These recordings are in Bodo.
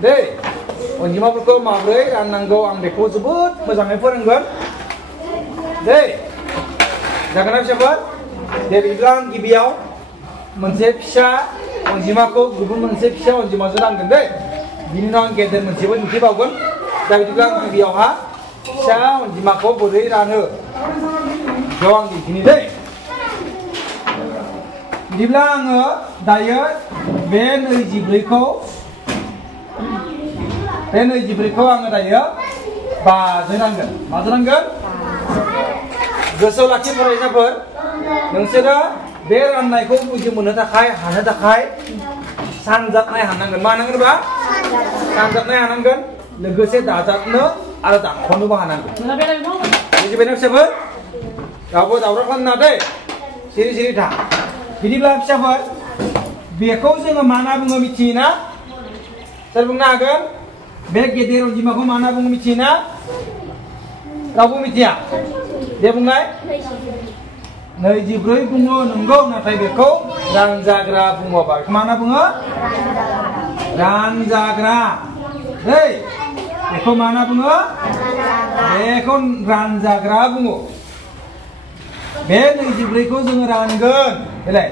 Deh, अनजिमाफोरखौ माबोरै राननांगौ आं बेखौ जोबोद मोजाङै फोरोंगोन। Deh, जागोन ना फिसाफोर? दे बिदिब्ला आं गिबियाव मोनसे फिसा अनजिमाखौ गुबुन मोनसे फिसा अनजिमाजों रानगोन दे। बिनि उनाव आं गेदेर मोनसेबो दिन्थिबावगोन। दा बिदिब्ला आं गिबियावहा फिसा अनजिमाखौ बोरै रानो बेयाव आं दिन्थिनि दे। बिदिब्ला आङो दायो बे 24खौ आङो दायो 5जों रानगोन। माजों रानगोन? गोसोआव लाखि फरायसाफोर, नोंसोरो बे राननायखौ बुजि मोननो थाखाय हानो थाखाय सानजाबनाय हानांगोन। मा हानांगोन बा? सानजाबनाय हानांगोन, लोगोसे दाजाबनो आरो दानख'नोबो हानांगोन। बुजिबायना फिसाफोर? रावबो दावराव खालामनो नाङा दे, सिरि सिरि था। बिदिब्ला फिसाफोर, बेखौ जोङो मा होनना बुङो मिथियोना? सोर बुंनो हागोन? बे गेदेर अनजिमाखौ मा होनना बुङो मिथियोना? रावबो मिथिया? दे बुंनाय। 24 बुङो, नंगौ, नाथाय बेखौ रानजाग्रा बुङो। बेखौ मा होनना बुङो? रानजाग्रा। दै, बेखौ मा होनना बुङो? बेखौ रानजाग्रा बुङो। बे 24खौ जोङो रानगोन। देलाय,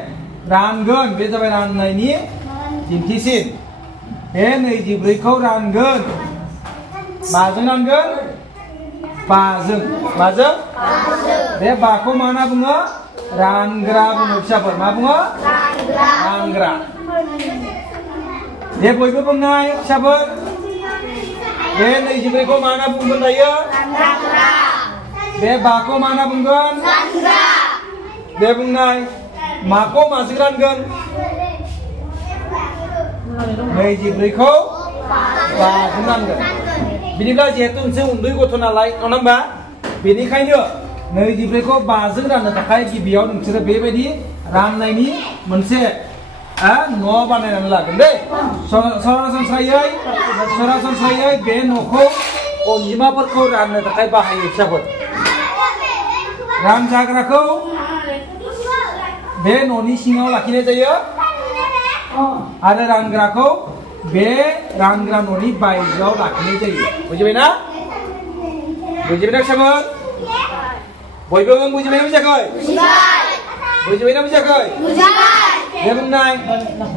रानगोन, बे जाबाय राननायनि दिन्थिसिन। बे 24खौ रानगोन। माजों रानगोन? 5जों। माजों? बे 5खौ मा होनना बुङो? रानग्रा बुङो फिसाफोर। मा बुङो? रानग्रा। दे बयबो बुंनाय फिसाफोर, बे 24खौ मा होनना बुंगोन दायो? बे 5खौ मा होनना बुंगोन? दे बुंनाय, माखौ माजों रानगोन? 24खौ 5जों रानगोन। बिदिब्ला जिहेतु नोंसोर उन्दै गथ' नालाय, नङा होमबा? बेनिखायनो 24खौ 5जों राननो थाखाय गिबियाव नोंसोरो बेबायदि राननायनि मोनसे न' बानायनानै लागोन दे। सरासनस्रायै बे न'खौ अनजिमाफोरखौ राननो थाखाय बाहायो फिसाफोर। रानजाग्राखौ बे न'नि सिङाव लाखिनाय जायो आरो रानग्राखौ बे रानग्रा न'नि बायजोआव लाखिनाय जायो। बुजिबायना? बुजिबायना फिसाफोर? बयबो बुजिबायना बुजियाखै? बुजिबायना बुजियाखै? दे बुंनाय,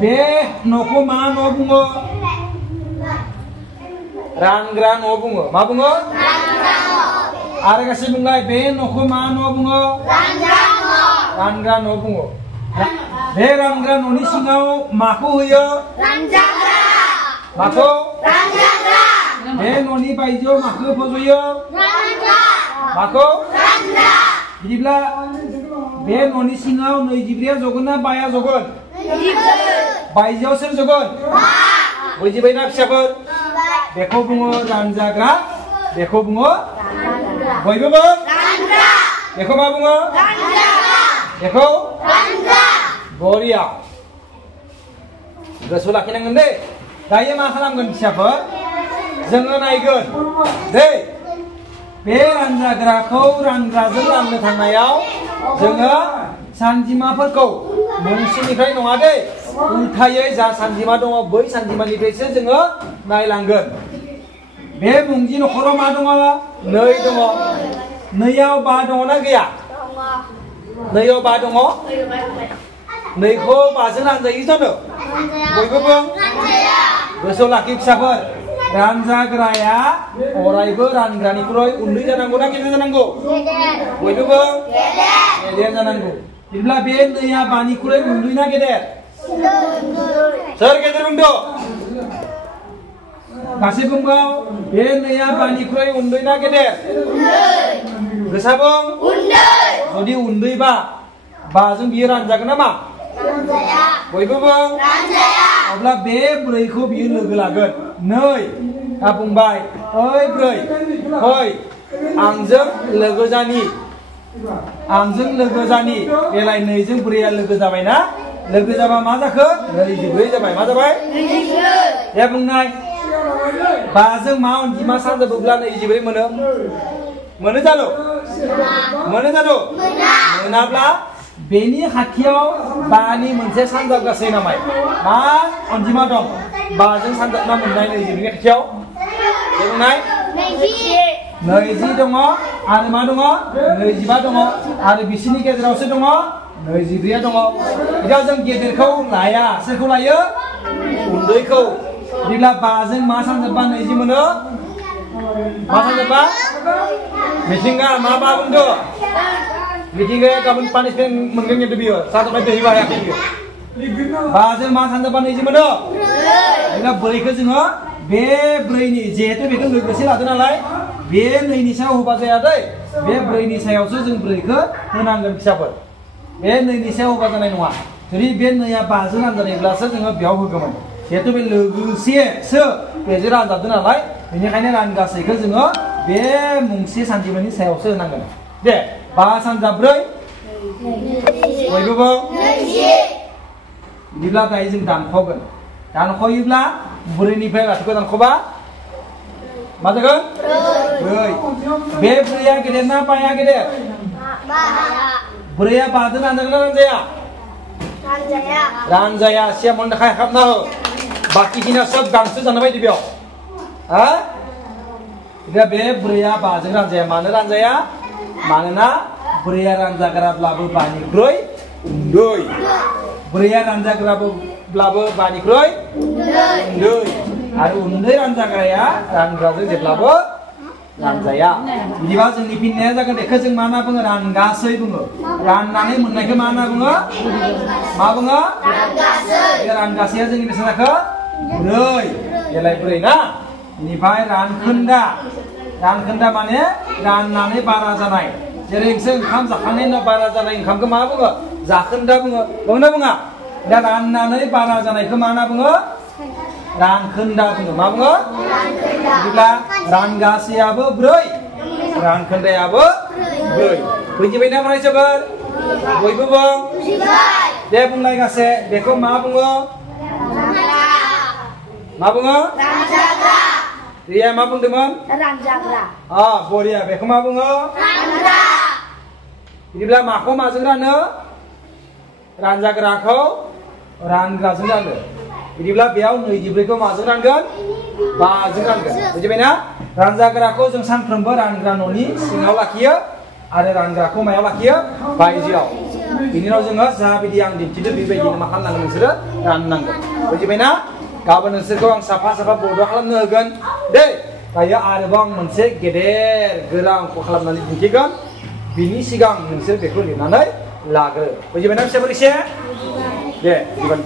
बे न'खौ मा न' बुङो? रानग्रा न' बुङो। मा बुङो? आरो गासैबो बुंलाय, बे न'खौ मा न' बुङो? रानग्रा न' बुङो। बे रानग्रा न'नि सिङाव माखौ होयो? माखौ? बे न'नि बायजोआव माखौ फज'यो? माखौ? बिदिब्ला बे न'नि सिङाव 24आ जगोन ना 5आ जगोन? बायजोआव सोर जगोन? बुजिबायना फिसाफोर? बेखौ बुङो रानजाग्रा, बेखौ बुङो बयबो बुं। बेखौ मा बुङो? बेखौ बरिया। गोसोआव लाखिनांगोन दे। दायो मा खालामगोन फिसाफोर? जोङो नायगोन दे। बे रानजाग्राखौ रानग्राजों राननो थांनायाव जोङो सानजिमाफोरखौ मोनसेनिफ्राय नङा दे, उल्थायै जा सानजिमा दङ बै सानजिमानिफ्रायसो जोङो नायलांगोन। बे मुंजि नखराव मा दङ? 2 दङ। 2आव 5 दङ ना गैया? 2आव 5 दङ। 2खौ 5जों रानजायो जानो? बयबो बुं। गोसोआव लाखि फिसाफोर, रानजाग्राया अरायबो रानग्रानिख्रुइ उन्दै जानांगौ ना गेदेर जानांगौ? बयबो बुं। गेदेर जानांगौ। बिदिब्ला बे 2आ 5निख्रुइ उन्दै ना गेदेर? सोर गेदेर बुंदो? गासै बुंबाव, बे 2आ 5निख्रुइ उन्दै ना गेदेर? गोसा बुं। जुदि उन्दैबा 5जों बियो रानजागोन नामा? बयबो बुं। अब्ला बे 4खौ बियो लोगो लागोन। 2 दा बुंबाय, ओइ 4 फै आंजों लोगो जानि। बेलाय 2जों 4आ लोगो जाबायना? लोगो जाबा मा जाखो? 24 जाबाय। मा जाबाय? दे बुंनाय, 5जों मा अनजिमा सानजाबोब्ला 24 मोनो? मोनो जानो? मोनाब्ला बेनि खाथियाव 5नि मोनसे सानजाब गासै नामाय मा अनजिमा दं? बाजों सानजाबना मोननाय नैजिब्रैनि खाथियाव बे बुंनाय 20 दङ आरो मा दङ 25 दङ आरो बिसिनि गेजेरावसो दङ 24 दङ बिदिब्ला जों गेदेरखौ लाया सोरखौ लायो उन्दैखौ बिदिब्ला बाजों मा सानजाबबा 20 मोनो मा सानजाबबा मिथिंगा मा बुंदो मिथिंगाया गाबोन पानिशमेन्ट मोनगोन खिन्थु बियो सानजाबनाय दै हायाखै बियो बाजों मा सानजाबबा 20 मोनो बिदिब्ला ब्रैखौ जोङो बे ब्रैनि जिहेतु बेखौ लोगोसे लादों नालाय बे नैनि सायाव होबा जाया दै बे ब्रैनि सायावसो जों ब्रैखौ होनांगोन फिसाफोर बे नैनि सायाव होबा जानाय नङा जुदि बे नैया बाजों रानजानायब्लासो जोङो बेयाव होगौमोन जिहेतु बे लोगोसेसो बेजों रानजादों नालाय बेनिखायनो रानगासैखौ जोङो बे मुंसे सानजिमानि सायावसो होनांगोन दे 5 सानजा 4 बयबो बुं बिदिब्ला दायो जों दानख'गोन दानख'योब्ला 4निफ्राय लाथिख' दानख'बा मा जागोन 4 बे 4आ गेदेर ना बाया गेदेर 4आ बाजों रानजागोन ना रानजाया रानजाया सिया मन देखाय हाबना हो बाखिखिनिया सब गांसो जानो बायदि बेयाव हा दा बे 4आ बाजों रानजाया मानो रानजाया मानोना 4आ रानजाग्राब्लाबो बानिख्रुइ उन्दै 4आ रानजाग्राब्लाबो बानिख्रुइ उन्दै आरो उन्दै रानजाग्राया रानग्राजों जेब्लाबो रानजाया बिदिबा जोंनि फिननाया जागोन बेखौ जों मा होनना बुङो रानगासै बुङो राननानै मोननायखौ मा होनना बुङो बे रानगासैया जोंनि बेसेबां जाखो 4 बेलाय 4 ना बेनिफ्राय रानखोन्दा माने राननानै बारा जानाय जेरै नोंसोर ओंखाम जाखांनायनि उनाव बारा जानाय ओंखामखौ मा बुङो जाखोन्दा बुङो बुङोना बुङा दा राननानै बारा जानायखौ मा होनना बुङो रानखोन्दा बुङो मा बुङो बिदिब्ला रानगासैयाबो 4 रानखोन्दायाबो 4 बुजिबायना फरायसाफोर बयबो बुं दे बुंलाय गासे बेखौ मा बुङो रानजाग्रा रिया मा बुंदोंमोन रानजाग्रा बरिया बेखौ मा बुङो रानग्रा बिदिब्ला माखौ माजों रानो रानजाग्राखौ रानग्राजों रानो बिदिब्ला बेयाव 24खौ माजों रानगोन बाजों रानगोन बुजिबायना रानजाग्राखौ जों सानफ्रोमबो रानग्रा न'नि सिङाव लाखियो आरो रानग्राखौ मायाव लाखियो बायजोआव बिनि उनाव जोङो जाबायदि आं दिन्थिदों बेबायदिनो मा खालामनांगोन नोंसोरो राननांगोन बुजिबायना गाबोन नोंसोरखौ आं साफा बर्डआव खालामनो होगोन दे दायो आरोबाव आं मोनसे गेदेर गोरा अंक खालामनानै दिन्थिगोन बिनि सिगां नोंसोर बेखौ लिरनानै लाग्रो बुजिबायना फिसाफोर एसे दे बिदिबा